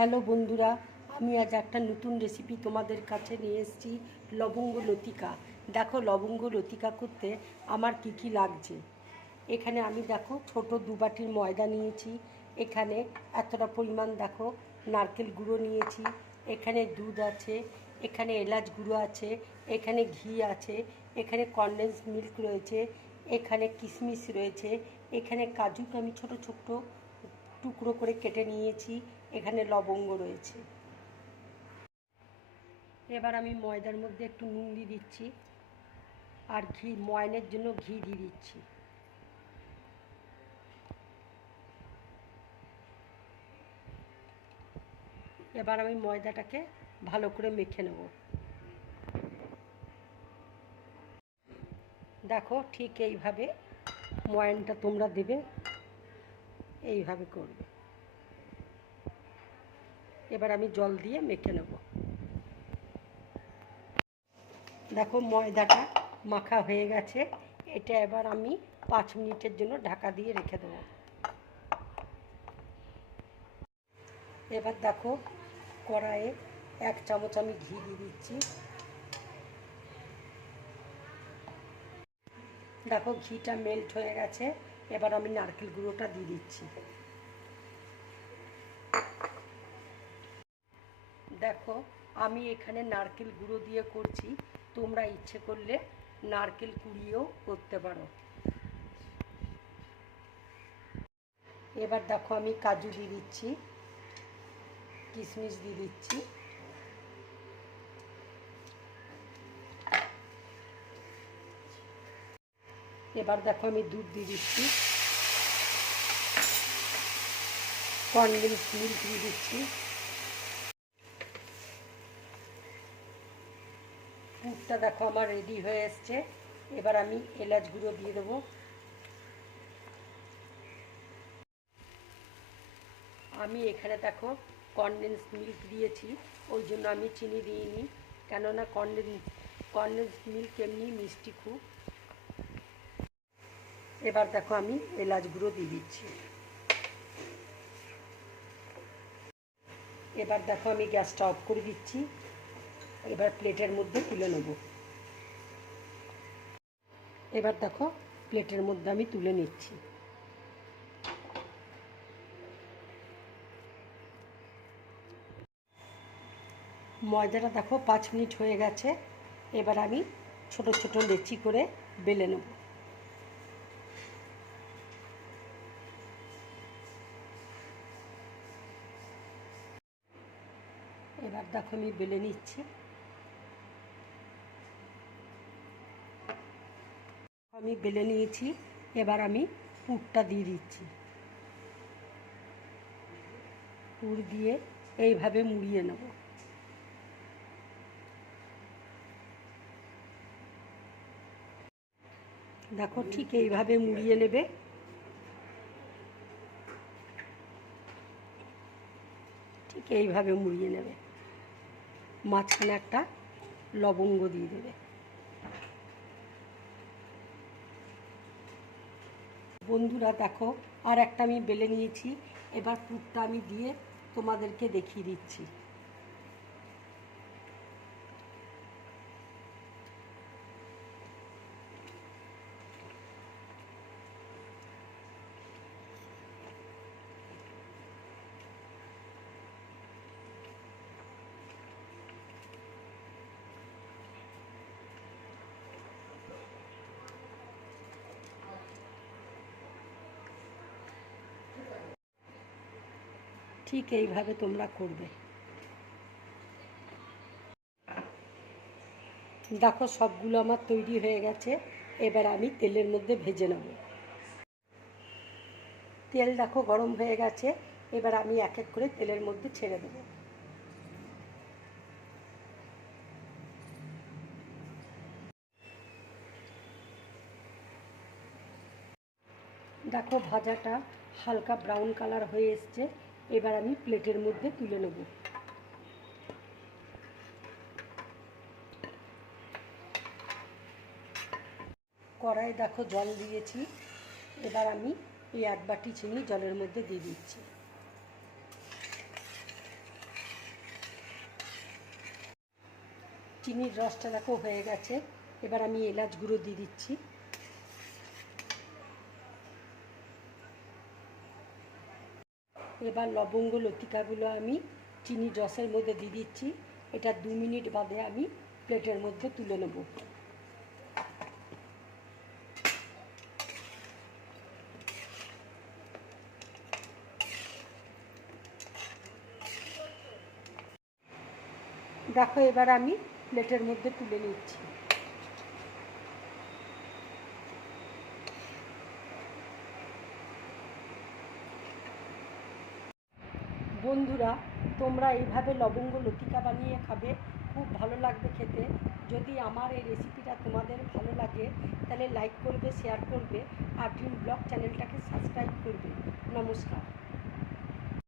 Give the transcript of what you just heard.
Hello বন্ধুরা, আমি আজ একটা নতুন রেসিপি তোমাদের কাছে নিয়ে এসেছি। লবঙ্গ লতিকা। দেখো লবঙ্গ লতিকা করতে আমার কি কি লাগছে। এখানে আমি দেখো ছোট 2 বাটির ময়দা নিয়েছি। এখানে এতটা পরিমাণ দেখো নারকেল গুঁড়ো নিয়েছি। এখানে দুধ আছে, এখানে এলাচ গুঁড়ো আছে, এখানে ঘি আছে, এখানে কনডেন্স মিল্ক রয়েছে, এখানে কিশমিশ রয়েছে, এখানে কাজুকে আমি ছোট ছোট টুকরো করে কেটে নিয়েছি, এখানে লবঙ্গ রয়েছে। এবার আমি ময়দার মধ্যে একটু নুন দিয়ে দিচ্ছি আর ঘি, ময়ানের জন্য ঘি দিয়ে দিচ্ছি। এবার আমি ময়দাটাকে ভালো করে মেখে নেব। দেখো ঠিক এইভাবে ময়ানটা তোমরা দেবে, এইভাবে করবে। এবার আমি জল দিয়ে মেখে নেব। দেখো ময়দাটা মাখা হয়ে গেছে। এটা এবার আমি 5 মিনিটের জন্য ঢাকা দিয়ে রেখে দেবো। এবার দেখো কড়াইয়ে 1 চামচ আমি ঘি দিয়ে দিচ্ছি। দেখো ঘিটা মেল্ট হয়ে গেছে। এবার আমি নারকেল গুঁড়োটা দিয়ে দিচ্ছি। দেখো আমি এখানে নারকেল গুঁড়ো দিয়ে করছি, তোমরা ইচ্ছে করলে নারকেল কুড়িয়েও করতে পারো। এবার দেখো আমি কাজু দিয়ে দিচ্ছি, কিশমিশ দিয়ে দিচ্ছি, এবার দেখো আমি দুধ দিয়ে দিচ্ছি, কনডেন্স মিল্ক দিয়ে দিচ্ছি। দুধটা দেখো আমার রেডি হয়ে এসছে। এবার আমি এলাচ গুঁড়ো দিয়ে দেবো। আমি এখানে দেখো কনডেন্স মিল্ক দিয়েছি, ওই জন্য আমি চিনি দিইনি, কেননা কনডেন্স মিল্ক এমনি মিষ্টি খুব। এবার দেখো আমি এলাচ গুঁড়ো দিয়ে দিচ্ছি। এবার দেখো আমি গ্যাসটা অফ করে দিচ্ছি। এবার প্লেটের মধ্যে তুলে নেব। এবার দেখো প্লেটের মধ্যে আমি তুলে নিচ্ছি। ময়দাটা দেখো 5 মিনিট হয়ে গেছে। এবার আমি ছোট ছোট লেচি করে বেলে নেব। এবার দেখো আমি বেলে নিচ্ছি। আমি বেলে নিয়েছি। এবার আমি পুরটা দিয়ে দিচ্ছি। পুর দিয়ে এইভাবে মুড়িয়ে নেব। দেখো ঠিক এইভাবে মুড়িয়ে নেবে। ঠিক এইভাবে মুড়িয়ে নেবে। মাঝখানে একটা লবঙ্গ দিয়ে দেবে। বন্ধুরা দেখো আর একটা আমি বেলে নিয়েছি। এবার পুরটা আমি দিয়ে তোমাদেরকে দেখিয়ে দিচ্ছি। ঠিক এইভাবে তোমরা করবে। দেখো সবগুলো আমার তৈরি হয়ে গেছে। এবার আমি তেলের মধ্যে ভেজে নেব। তেল দেখো গরম হয়ে গেছে। এবার আমি এক এক করে তেলের মধ্যে ছেড়ে দেব। দেখো ভাজাটা হালকা ব্রাউন কালার হয়ে এসছে। এবার আমি প্লেটের মধ্যে তুলে নেব। কড়াই দেখো জল দিয়েছি। এবার আমি এই 1 বাটি চিনি জলের মধ্যে দিয়ে দিচ্ছি। চিনির রসটা দেখো হয়ে গেছে। এবার আমি এলাচ গুঁড়ো দিয়ে দিচ্ছি। এবার লবঙ্গ লতিকাগুলো আমি চিনির রসের মধ্যে দিয়ে দিচ্ছি। এটা 2 মিনিট বাদে আমি প্লেটের মধ্যে তুলে নেব। দেখো এবার আমি প্লেটের মধ্যে তুলে নিচ্ছি। বন্ধুরা, তোমরা এইভাবে লবঙ্গ লতিকা বানিয়ে খাবে, খুব ভালো লাগবে খেতে। যদি আমার এই রেসিপিটা তোমাদের ভালো লাগে তাহলে লাইক করবে, শেয়ার করবে আর ড্রিম ব্লগ চ্যানেলটাকে সাবস্ক্রাইব করবে। নমস্কার।